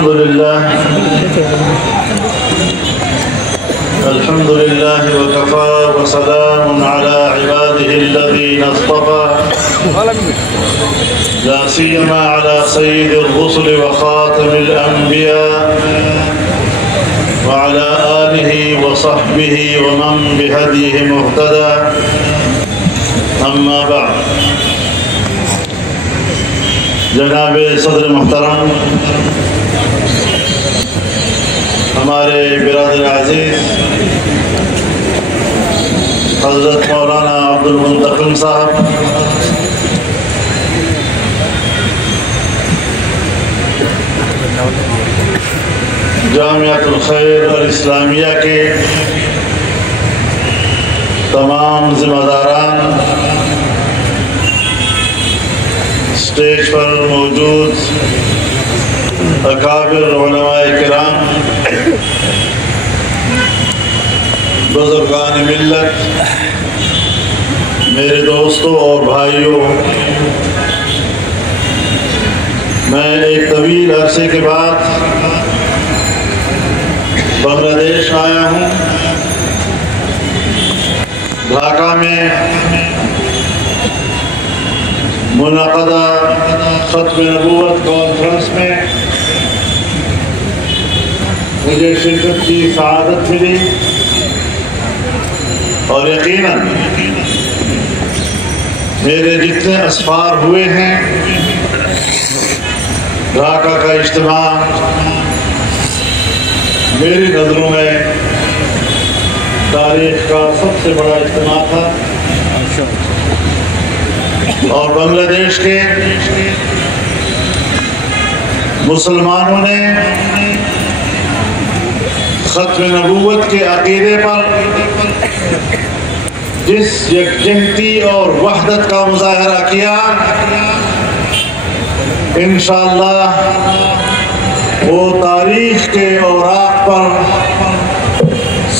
الحمد لله وكفى وسلام على عباده الذين اصطفى لا سيما على سيد الرسل وخاتم الأنبياء وعلى آله وصحبه ومن بهديه مهتدى أما بعد جناب صدر محترم ہمارے برادر عزیز حضرت مولانا عبد المنتقم صاحب، جامعۃ الخیر الاسلامیہ کے تمام ذمہ داران، اسٹیج پر موجود اکابر علماء کرام، بزرگان ملت، میرے دوستوں اور بھائیوں، میں ایک طویل عرصے کے بعد بنگلہ دیش آیا ہوں۔ ڈھاکہ میں منعقدہ ختم نبوت کانفرنس میں مجھے شرکت کی سعادت ملی، اور یقیناً میرے جتنے اسفار ہوئے ہیں، ڈھاکہ کا اجتماع میری نظروں میں تاریخ کا سب سے بڑا اجتماع تھا، اور بنگلہ دیش کے مسلمانوں نے ختم نبوت کے عقیدے پر جس یکجہتی اور وحدت کا مظاہرہ کیا، انشاءاللہ وہ تاریخ کے اوراق پر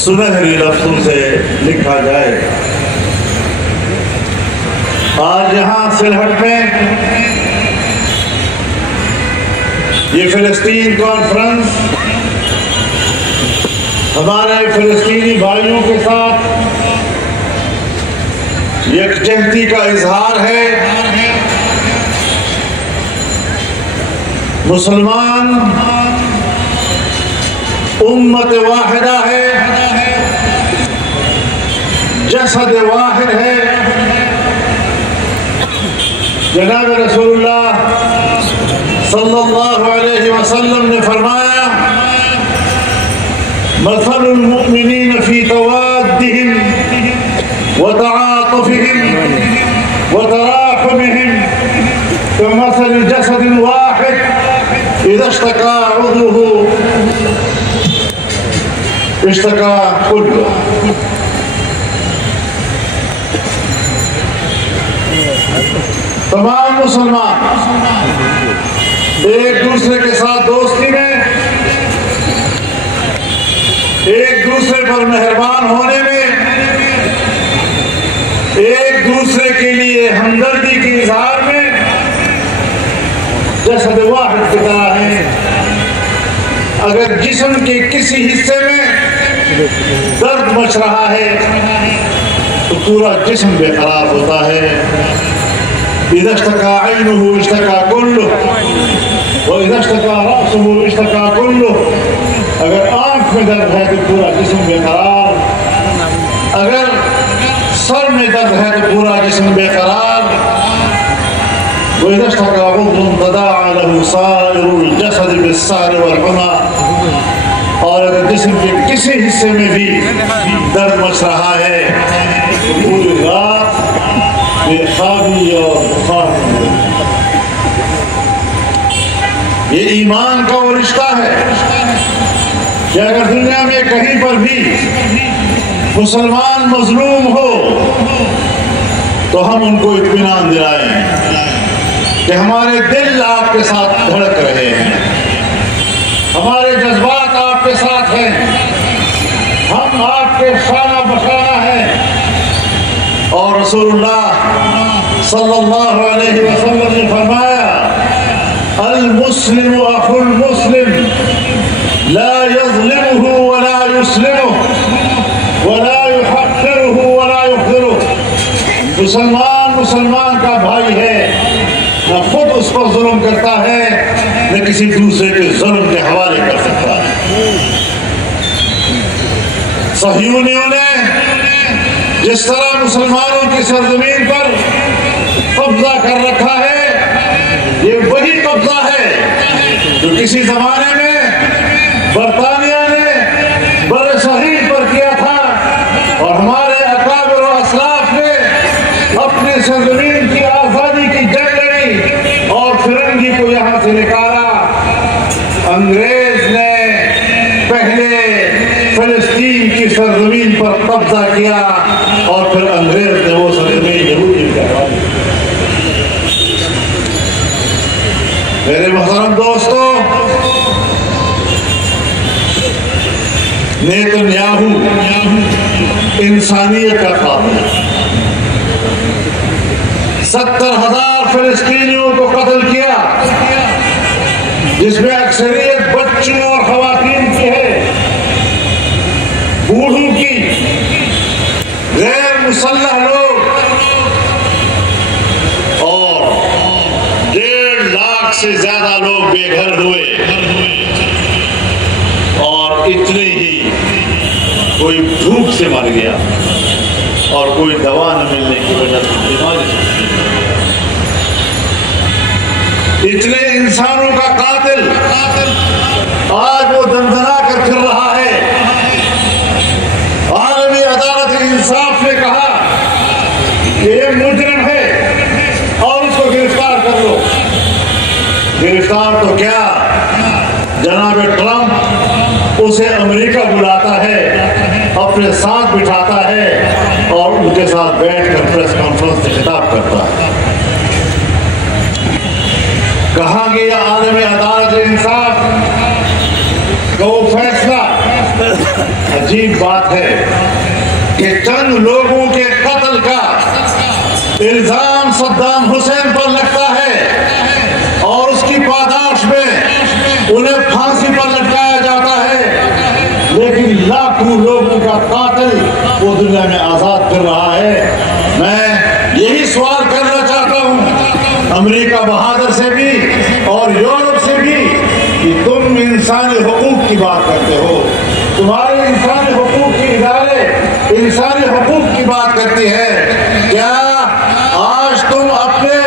سنہری لفظوں سے لکھا جائے۔ آج یہاں سلہٹ میں یہ فلسطین کانفرنس ہمارے فلسطینی بھائیوں کے ساتھ یکجہتی کا اظہار ہے۔ مسلمان امت واحدہ ہے، جسد واحد ہے۔ جناب رسول اللہ صلی اللہ علیہ وسلم نے فرمایا، مثل المؤمنین فی توادہم وتعاطفهم وتراحمهم كمثل جسد واحد إذا اشتكى عضوه اشتكى كله۔ تمام مسلمان ایک دوسرے کے ساتھ دوستی میں، ایک دوسرے پر مہربان ہونے میں، ایک دوسرے کے لیے ہمدردی کے اظہار میں جسد واحد کی طرح ہیں۔ اگر جسم کے کسی حصے میں درد مچ رہا ہے تو پورا جسم بے قرار ہوتا ہے۔ اذا اشتكى عينه اشتكى كله واذا اشتكى رأسه اشتكى كله۔ اگر آنکھ میں درد ہے تو پورا جسم بے قرار، اگر سر میں درد ہے تو پورا جسم بے قرار۔ وإذا اشتكى عضو تداعى له سائر الجسد بالسهر والحمى۔ اور اگر جسم کے کسی حصے میں بھی درد مچ رہا ہے تو پوری رات بے خوابی اور بخار۔ یہ ایمان کا وہ رشتہ ہے کہ اگر دنیا میں کہیں پر بھی مسلمان مظلوم ہو تو ہم ان کو اطمینان دلائیں کہ ہمارے دل آپ کے ساتھ دھڑک رہے ہیں، ہمارے جذبات آپ کے ساتھ ہیں، ہم آپ کے شانہ بشانہ ہیں۔ اور رسول اللہ صلی اللہ علیہ وسلم نے فرمایا، المسلم اخو المسلم يسلمه ولا يحقره ولا يخذله. مسلمان کا بھائی ہے، نہ خود اس پر ظلم کرتا ہے نہ کسی دوسرے کے ظلم کے حوالے کر سکتا ہے. صہیونیوں نے جس طرح مسلمانوں کی سرزمین پر قبضہ کر رکھا ہے، یہ وہی قبضہ ہے جو کسی زمانے میں برطانیہ نے بر صغیر پر کیا تھا، اور ہمارے اکابر و اسلاف نے اپنی سرزمین کی آزادی کی جنگ لڑی اور فرنگی کو یہاں سے نکالا. انگریز نے پہلے فلسطین کی سرزمین پر قبضہ کیا اور پھر انگریز نے وہ سرزمین یہودی کروا دی. میرے محترم دوستو، نیتنیاہو انسانیت کا قاتل، 70,000 فلسطینیوں کو قتل کیا، جس میں اکثریت بچوں اور خواتین کی ہے، بوڑھوں کی، غیر مسلح لوگ، اور 1.5 لاکھ سے زیادہ لوگ بے گھر ہوئے، اور اتنے ہی کوئی بھوک سے مر گیا اور کوئی دوا نہ ملنے کی وجہ سے بیماری. اتنے انسانوں کا قاتل آج وہ دندنا کر پھر رہا ہے. عالمی عدالت انصاف نے کہا کہ یہ مجرم ہے اور اس کو گرفتار کر لو. گرفتار تو کیا، جناب ٹرمپ اسے امریکہ بلاتا ہے، اپنے ساتھ بٹھاتا ہے اور ان کے ساتھ بیٹھ کر پریس کانفرنس سے خطاب کرتا ہے. کہاں گیا عالمی عدالت انصاف کا وہ فیصلہ؟ عجیب بات ہے کہ چند لوگوں کے قتل کا الزام صدام حسین پر لگتا ہے اور اس کی پاداش میں انہیں پھانسی پر لٹکایا جاتا ہے، لیکن لاکھوں لوگوں کا قاتل وہ دنیا میں آزاد کر رہا ہے. میں یہی سوال کرنا چاہتا ہوں امریکہ بہادر سے بھی اور یورپ سے بھی کہ تم انسانی حقوق کی بات کرتے ہو، تمہارے انسانی حقوق کے ادارے انسانی حقوق کی بات کرتی ہے، کیا آج تم اپنے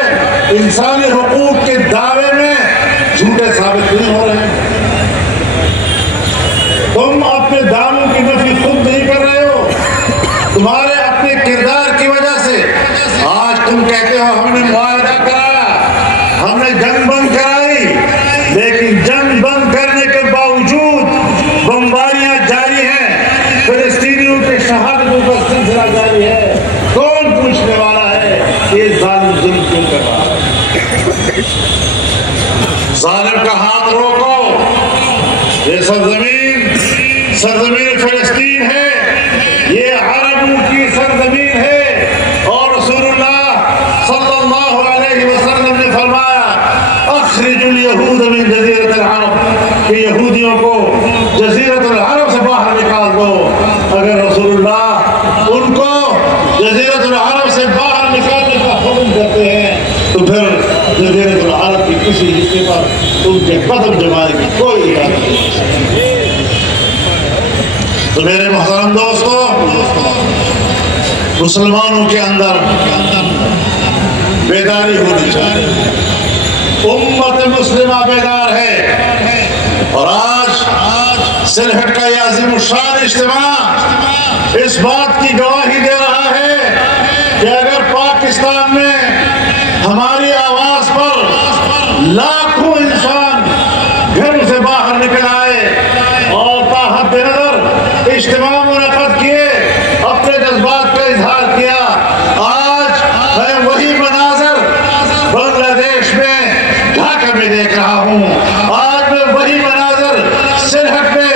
انسانی حقوق کے دعوے میں جھوٹے ثابت نہیں ہو رہے ہیں؟ تم اپنے دعووں کی نفی خود نہیں کر رہے ہو. تمہارے اپنے کردار کی وجہ سے آج تم کہتے ہو ہم نے معاہدہ کرایا، ہم نے جنگ بند کرائی، لیکن جنگ بند کرنے کے باوجود بمباریاں جاری ہیں، فلسطینیوں کے شہادتوں کا سلسلہ جاری ہے. کون پوچھنے والا ہے کہ یہ ظالم ظلم کیوں کر رہا ہے؟ ظالم کا ہاتھ روکو. یہ سرزمین فلسطین ہے، یہ عربوں کی سرزمین ہے، اور رسول اللہ صلی اللہ علیہ وسلم نے فرمایا اخرج الیہود من جزیرۃ العرب، کہ یہودیوں کو جزیرۃ العرب سے باہر نکال دو. اگر رسول اللہ ان کو جزیرۃ العرب سے باہر نکالنے کا حکم کرتے ہیں تو پھر جزیرۃ العرب کی کسی حصے پر ان کے قدم جمانے کی کوئی اجازت نہیں. تو میرے محترم دوستو، مسلمانوں کے اندر بیداری ہونی چاہیے. امت مسلمہ بیدار ہے، اور آج سلہٹ کا یہ عظیم الشان اجتماع اس بات کی گواہی دے رہا ہے کہ اگر پاکستان میں ہماری آواز پر لاکھوں انسان گھر سے باہر نکل آئے اور تاحد نظر اجتماع منعقد کیے، اپنے جذبات کا اظہار کیا، آج میں وہی مناظر بنگلہ دیش میں ڈھاکہ میں دیکھ رہا ہوں، آج میں وہی مناظر سلہٹ میں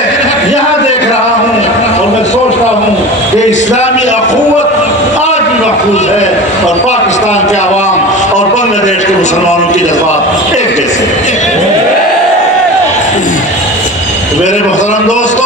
یہاں دیکھ رہا ہوں، اور میں سوچتا ہوں کہ اسلامی اخوت آج بھی محفوظ ہے اور پاکستان کے عوام اور بنگلہ دیش کے مسلمانوں کی جذبات ایک جیسے. میرے محترم دوستو،